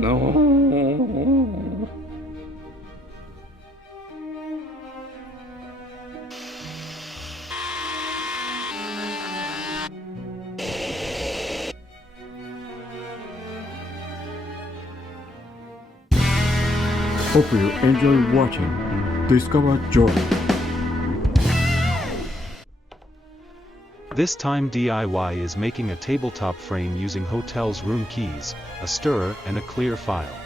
No. Hope you enjoy watching Discover Joy. This time DIY is making a tabletop frame using hotel's room keys, a stirrer and a clear file.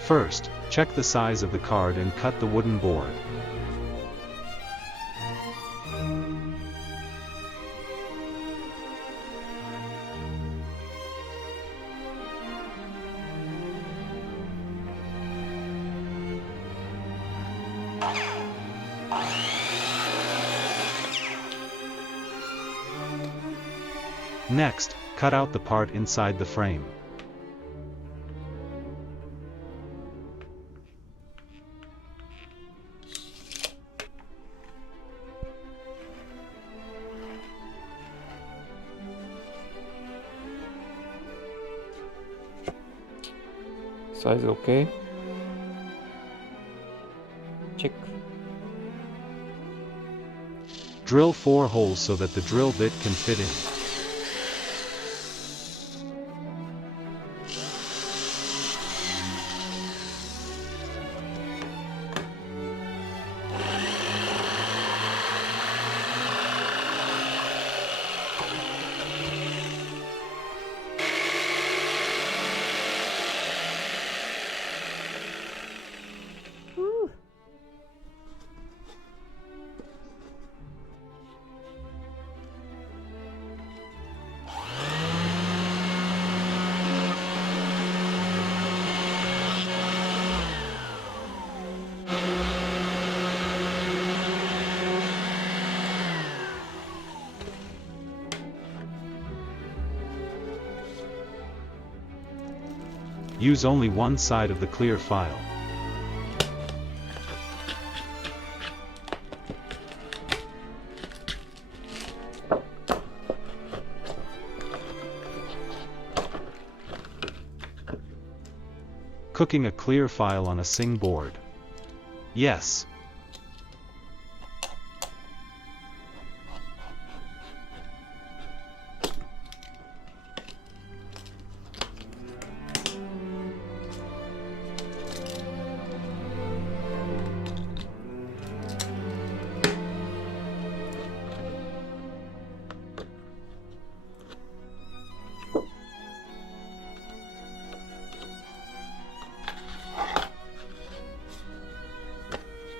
First, check the size of the card and cut the wooden board. Next, cut out the part inside the frame. Size okay? Check. Drill 4 holes so that the drill bit can fit in. Use only one side of the clear file. Cooking a clear file on a SING board. Yes.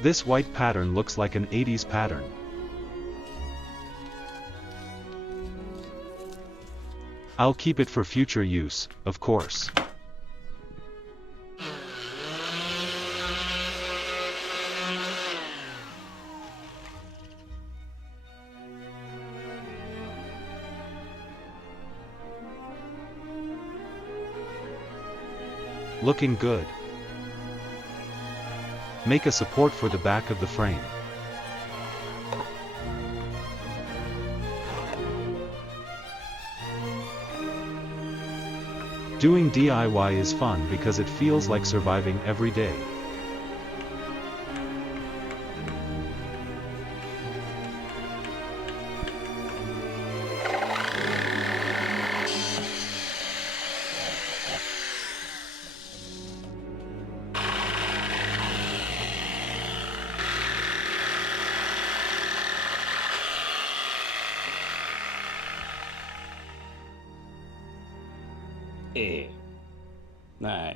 This white pattern looks like an 80s pattern. I'll keep it for future use, of course. Looking good. Make a support for the back of the frame. Doing DIY is fun because it feels like surviving every day. Nice.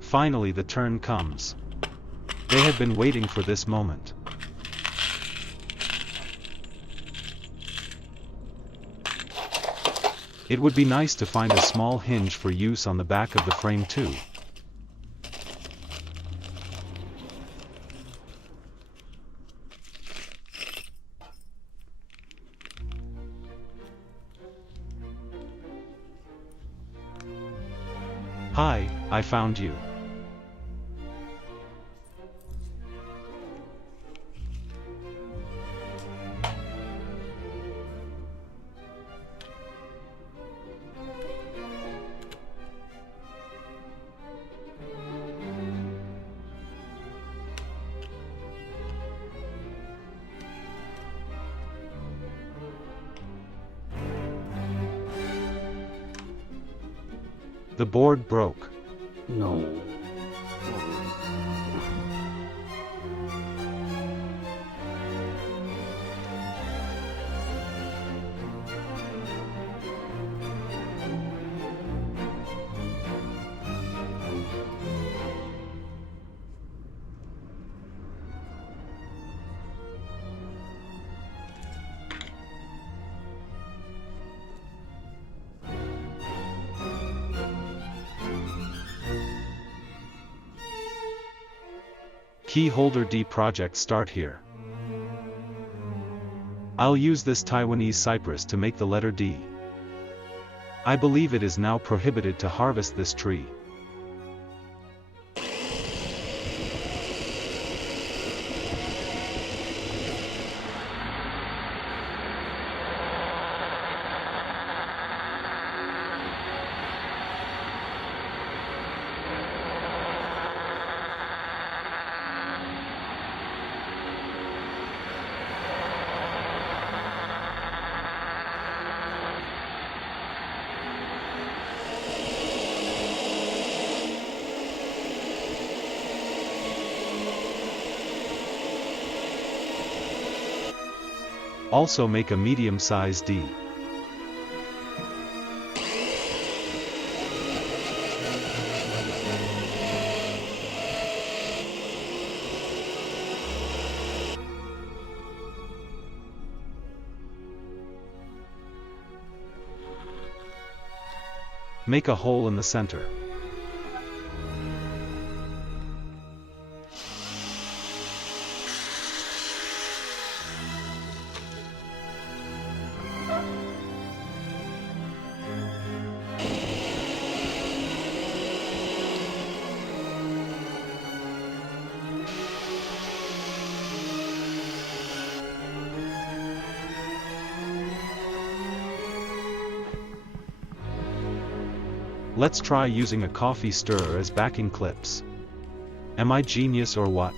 Finally the turn comes. They had been waiting for this moment. It would be nice to find a small hinge for use on the back of the frame too. Hi, I found you. The board broke. No. Key holder D project start here. I'll use this Taiwanese cypress to make the letter D. I believe it is now prohibited to harvest this tree. Also make a medium size D. Make a hole in the center. Let's try using a coffee stirrer as backing clips. Am I genius or what?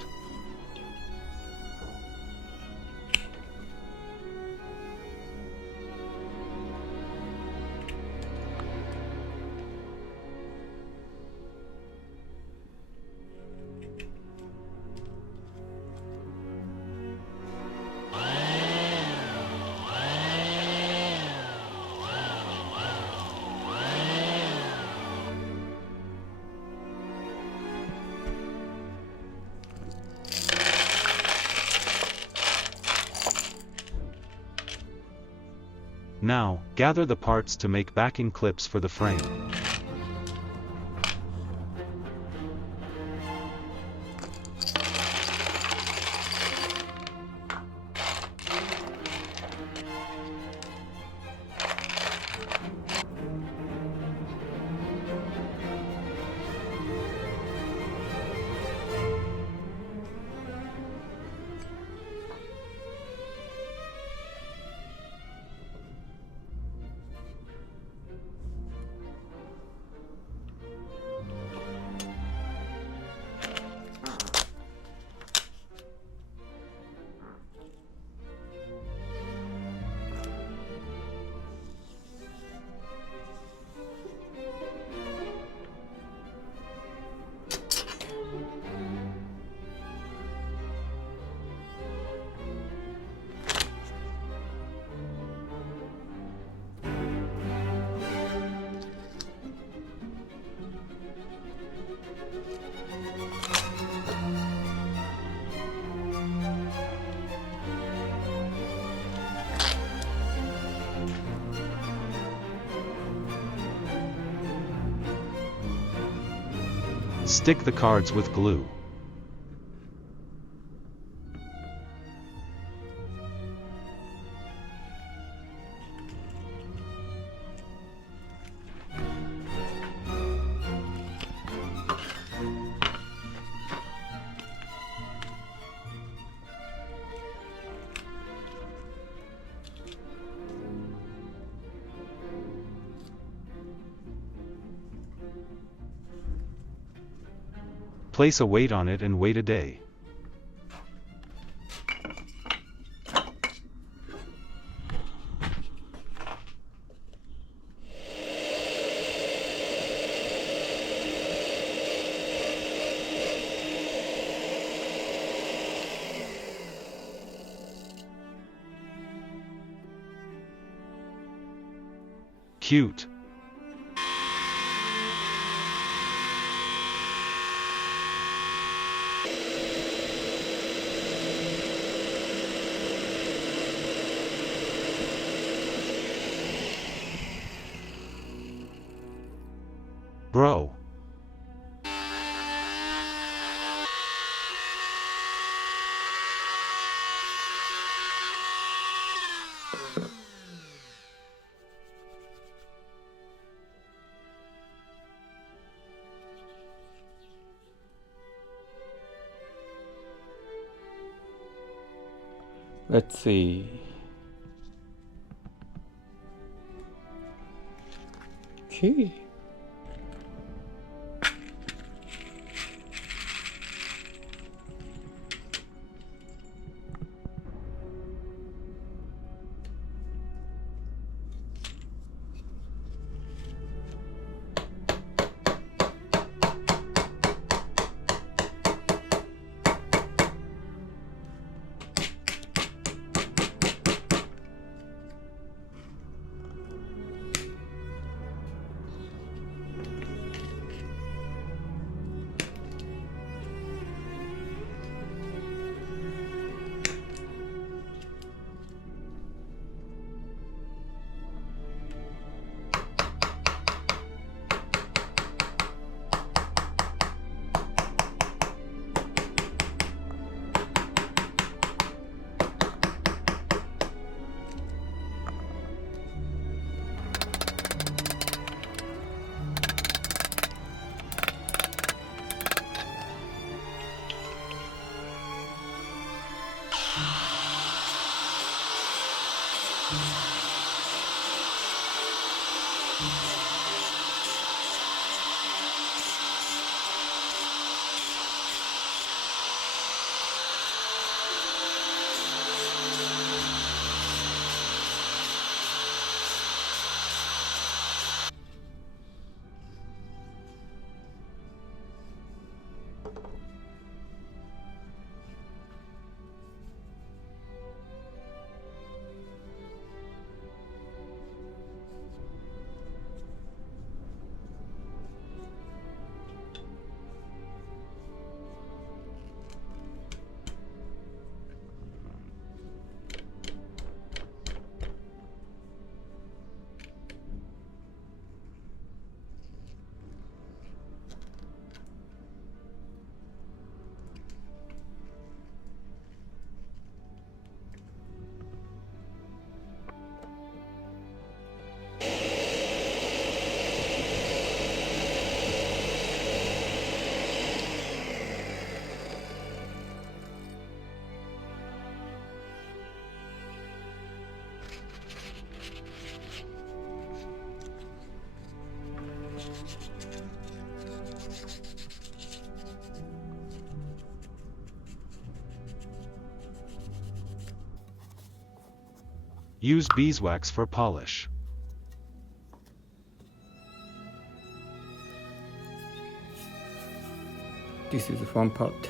Now, gather the parts to make backing clips for the frame. Stick the cards with glue. Place a weight on it and wait a day. Cute. Bro. Let's see. Okay. Use beeswax for polish. This is the fun part.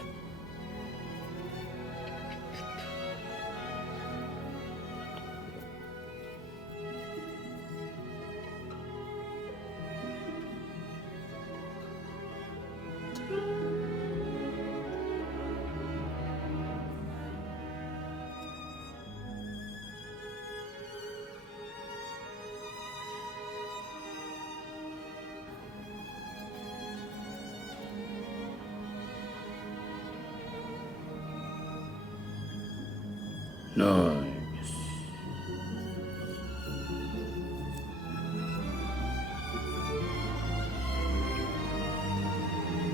Nice.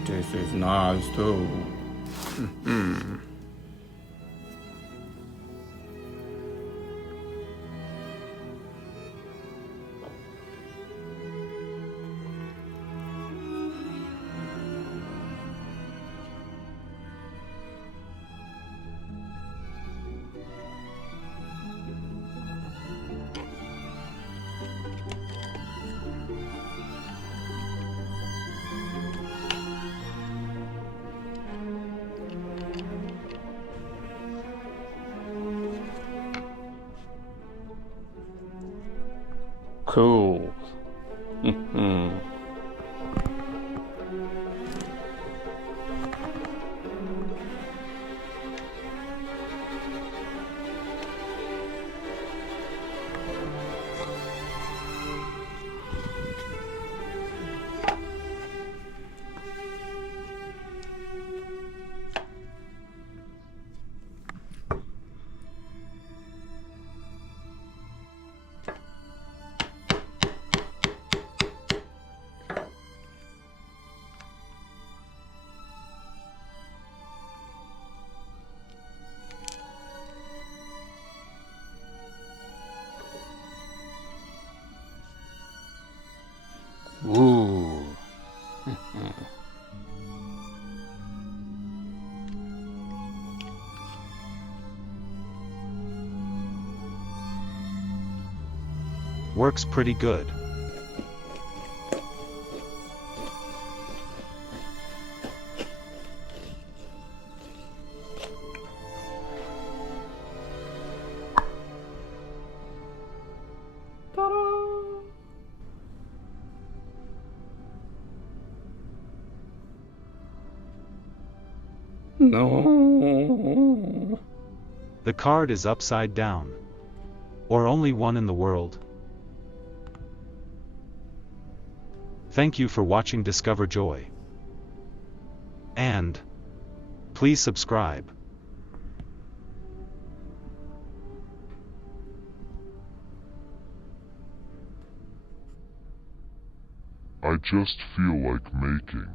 This is nice too. Cool. Mhm. Ooh. Works pretty good. No. The card is upside down. Or only one in the world. Thank you for watching Discover Joy. And please subscribe. I just feel like making